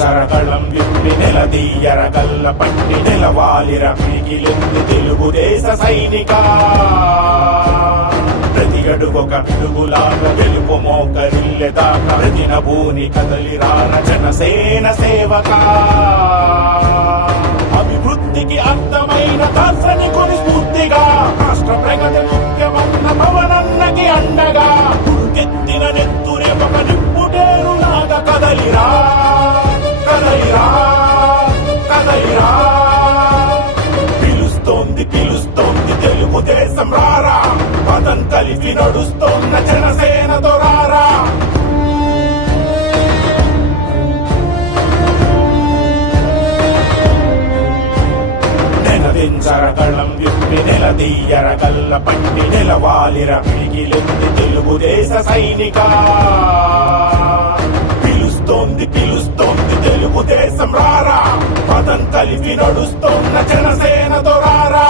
నెనదించరగళం విప్పి నెలదీయర గల్ల పట్టి నిలవాలిర మిగిలింది తెలుగుదేశ సైనిక ప్రతి అడుగొక పిడుగులాగా గెలుపు మోకరిల్లెదాకా ప్రతిన భూని కదలిరాన జనసేన సేవక అభివృద్ధికి అర్థమైన దార్శనికుని స్ఫూర్తిగా రాష్ట్ర ప్రగతి ముఖ్యమన్న పవనన్నకి అండగా ఉరుకెత్తిన నెత్తురే ఒక నిప్పుటేరులాగా కదలిరా కదలిరా కదలిరా పిలుస్తోంది పిలుస్తోంది తెలుగుదేశం రారా పదం కలిపి నడుస్తోన్న జనసేనతో రారా నెనదించరగళం విప్పి నెలదీయర గల్ల పట్టి నిలవాలిర మిగిలింది తెలుగుదేశ సైనిక పిలుస్తోంది పిలుస్తోంది తెలుగుదేశం రారా పదం కలిపి నడుస్తోన్న జనసేనతో రారా